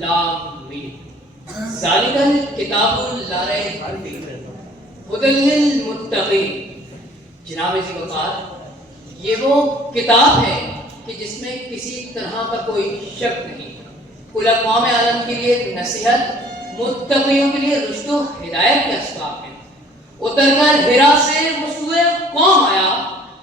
لام میم ذالک الکتاب لا ریب فیہ ھدی للمتقین۔ جناب ذی وقار یہ وہ کتاب ہے کہ جس میں کسی طرح کا کوئی شک نہیں، کل اقوام عالم کے لیے نصیحت، متقیوں کے لیے رشد و ہدایت کے اسباب ہیں۔ اتر کر ہرا سے وہ سوئے قوم آیا،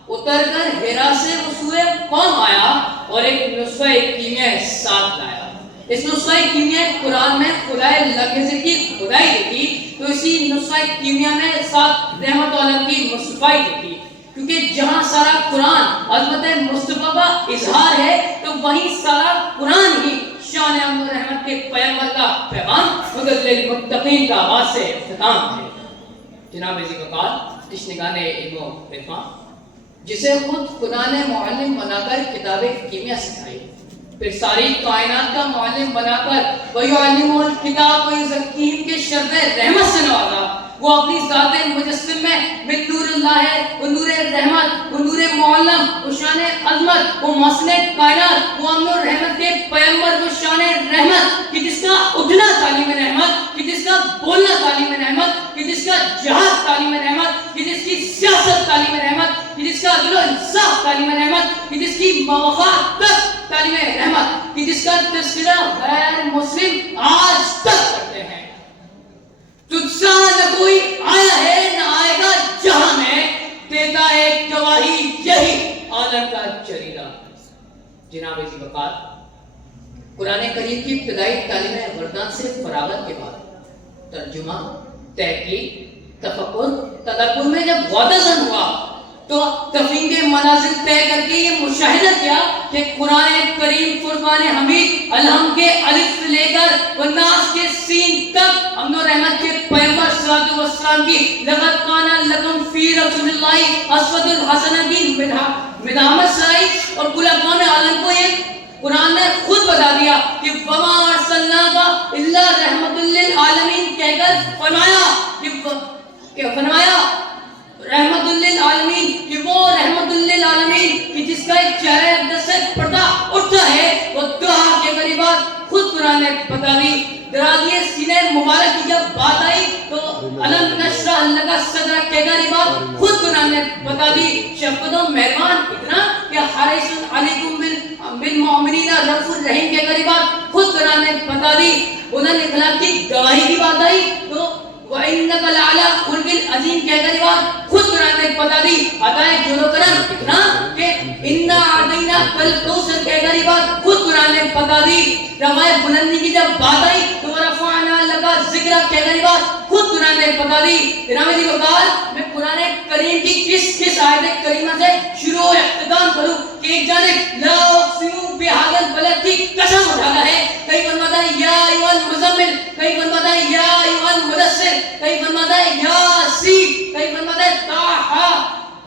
اتر کر ہرا سے وہ سوئے قوم آیا اور ایک نسخہ کیمیاء ساتھ لایا۔ اس نسخہ کیمیاء قرآن میں خدائے لفظ کی خدائی دیکھی تو اسی نسخہ کیمیاء میں ساتھ رحمت عالم کی مصطفی دیکھی، کیونکہ جہاں سارا قرآن عظمت مصطفیٰ کا اظہار ہے تو وہیں سارا قرآن ہی شان امن و رحمت کے پیغمبر کا پیغام ہدی للمتقین کا آغاز سے اختتام ہے۔ جناب ذی وقار تشنگان علم و عرفان، جسے خود خدا نے معلم بنا کر کتاب کیمیاء سکھائی، پھر ساری کائنات کا معلم بنا کر وَيُعَلِّمُ الْكِتَابَ وَيُزَكِّيهِمْ کے شرف رحمت سے نوازا۔ وہ اپنی ذات مجسم میں من نور اللہ ہے، وہ نور رحمت، وہ نور معلم، وہ شان عظمت، وہ محسن کائنات، وہ امن و رحمت کے پیغمبر، وہ شان رحمت کہ جس کا اٹھنا تعلیم رحمت، کہ جس کا بولنا تعلیم رحمت، کہ جس کا جہاد تعلیم رحمت، کہ جس کی سیاست تعلیم رحمت، کہ جس کا عدل و انصاف تعلیم رحمت، کہ جس کی موافقت تک تعلیم رحمت، کہ جس کا تذکرہ غیر مسلم آج تک کرتے ہیں۔ تجھ سا نہ کوئی آیا ہے نہ آئے گا جہاں میں، دیتا ہے گواہی یہی عالم کا چریرہ۔ جناب ذی وقار قرآن کریم کی ابتدائی تعلیم وردان سے فراغت کے بعد ترجمہ، تحقیق، تفکر، تدبر میں جب وادزن ہوا تو تفہیم کے منازل طے کر کے یہ مشاہدہ کیا کہ قرآن کریم فرقان حمید الحمد کے الف سے لے کر والناس کے سین تک امن و رحمت کے پیغمبر صلی اللہ علیہ وسلم کی لقد کان لکم فی رسول اللہ اسوۃ الحسنہ کی مدامت سرائی، اور کل اقوام عالم کو یہ قرآن نے خود بتا دیا کہ وما ارسلناک الا رحمۃ للعالمین کہہ کر فرمایا رحمت للعالمین کہ وہ رحمت للعالمین کہ جس کا ایک چہرہ اقدس سے پردہ اٹھتا ہے، وہ دعا کے قریبات خود قرآن نے بتا دی۔ درازی سینہ مبارک کی جب بات آئی تو الم نشرح لک صدرک کے قریبات خود قرآن نے بتا دی۔ شفقت و مہربان اتنا کہ حریص علیکم بالمؤمنین رؤوف الرحیم کے قریبات خود قرآن نے بتا دی۔ انہوں نے اخلاق کی گواہی کی بات آئی تو وَإِنَّكَ لَعَلَىٰ خُلُقٍ عَظِيمٍ کے قریبات خود قرآن نے بتا دی۔ عطائے جود و کرم اتنا کہ اِنَّا أَعْطَيْنَاكَ الْكَوْثَرَ کے قریبات خود قرآن نے بتا دی۔ رفع بلندی کی جب بات آئی تو وَرَفَعْنَا لَكَ ذِكْرَكَ کے قریبات خود قرآن نے بتا دی۔ جناب ذی وقار میں قرآن کریم کی کس آیت کریمہ سے شروع و اختتام کروں کہ ایک جانب لا اقسم بہذا البلد کی قسم اٹھانا ہے، کئی فرماتا ہے یا ایھا المزمل، کئی فرماتا ہے یا ایھا المدثر، کئی فرماتا ہے یاسین، کئی فرماتا ہے طٰہٰ۔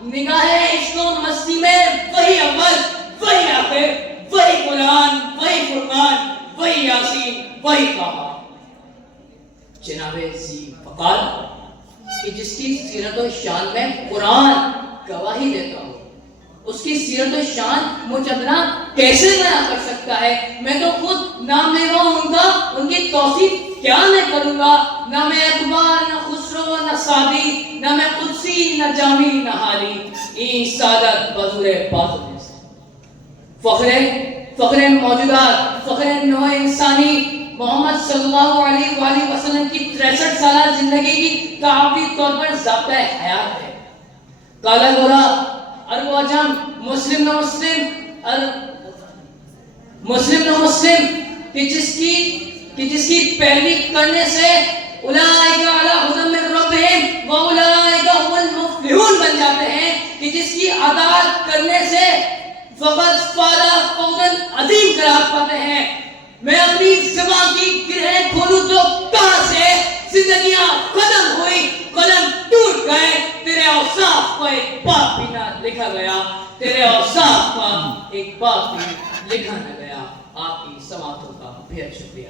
نگاہ عشق و مستی میں وہی اول، وہی آخر، وہی قرآن، وہی فرقان، وہی یاسین، وہی طٰہٰ۔ جناب ذی وقار کہ جس کی سیرت و شان میں قرآن گواہی دیتا ہوں، اس کی سیرت و شان مجھ ادنا کیسے بیان کر سکتا ہے؟ میں تو خود نام لیوا ہوں ان کا، ان کی توصیف کیا میں کروں گا؟ نہ میں اقبال، نہ خسرو، نہ سعدی، نہ میں قدسی، نہ جامی، نہ حالی، این سعادت بزور بازو سے فخر موجودات، فخر نوع انسانی محمد صلی اللہ علیہ وآلہ وسلم کی 63 سالہ زندگی کی تعاقبی طور پر ضابطہ حیات ہے۔ کالا گورا، عرب و عجم، مسلم نہ مسلم کہ جس کی پیروی کرنے سے اولئک علی ھدی من ربہم واولئک هم المفلحون بن جاتے ہیں، کہ جس کی اطاعت کرنے سے فقط فالا فوزا عظیم قرار پاتے ہیں۔ میں اپنی زبان کی گرہیں کھولوں تو کہاں سے زندگیاں ختم ہوئی، قلم ٹوٹ گئے، تیرے اوصاف کو ایک باب بھی نہ لکھا گیا، تیرے اوصاف کا ایک باب بھی لکھا نہ گیا۔ آپ کی سماعتوں کا بہت شکریہ۔